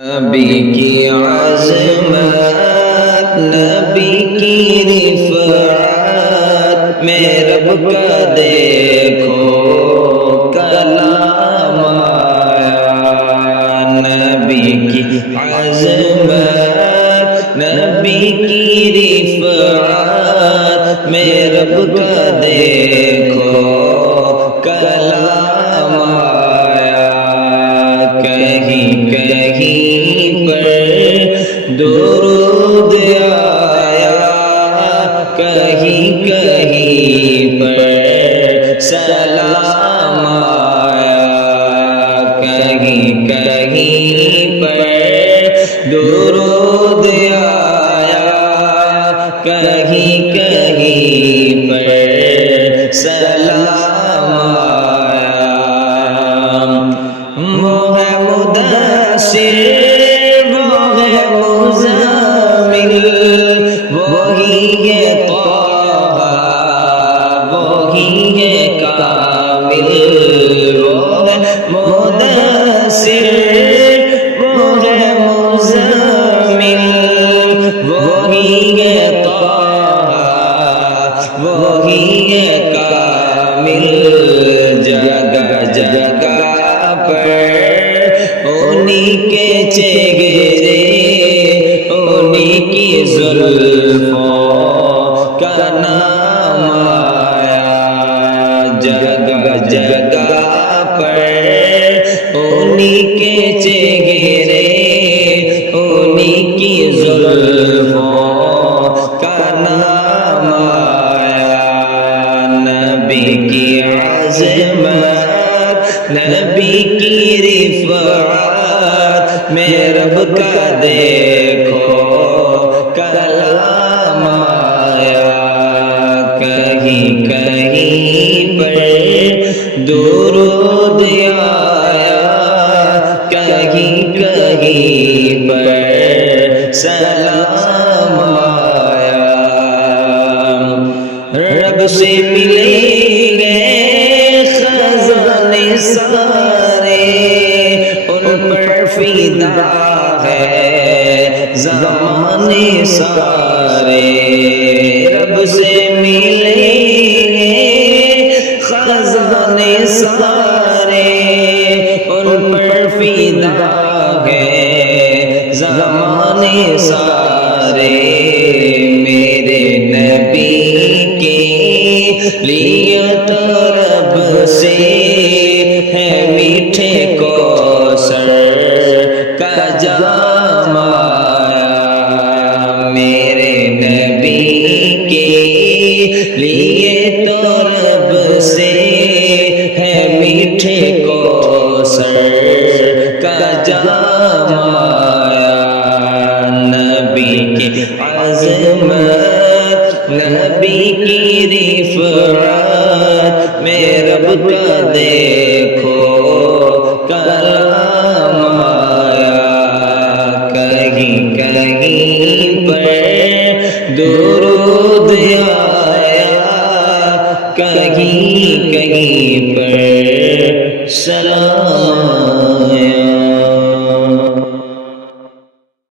نبی کی عظمت، نبی کی رفعت، میں رب کا دیکھو کلام آیا۔ نبی کی عظمت، نبی کی رفعت، میں رب کا دیکھو کلام آیا۔ کہیں کہیں پر درود آیا، کہیں کہیں پر سلام آیا، کہیں کہیں پر درود آیا، کہیں کہیں پر سلام آیا۔ وہ ہے مدثر، وہ ہے مزمل، وہی ہے طہ، وہی ہے کامل۔ وہ ہے مدثر، وہ ہے مزمل، وہی ہے طہ، وہی ہے کامل۔ جگہ جگہ پر انہی کے چہرے، انہی کی زلفوں کا نام آیا۔ جگہ جگہ پر انہی کے چہرے، انہی کی زلفوں کا نام آیا۔ نبی کی عظمت، نبی کی رفعت، میں رب کا دیکھو کلام آیا۔ کہیں کہیں پر درود آیا، کہیں کہیں پر سلام آیا۔ رب سے ملیں گے خزانے سارے، ان پر فدا ہے زمانے سارے۔ رب سے ملیں گے خزانے سارے، ان پر فدا ہے زمانے سارے۔ میرے نبی کے لیے تو رب سے ہے میٹھے کوثر کا جام آیا۔ میرے نبی کے لیے تو رب سے ہے میٹھے کوثر کا جام آیا۔ نبی کی عظمت، نبی کی رفعت، میں رب کا دیکھو کلام آیا۔ کہیں کہیں پر درود آیا، کہیں کہیں پر سلام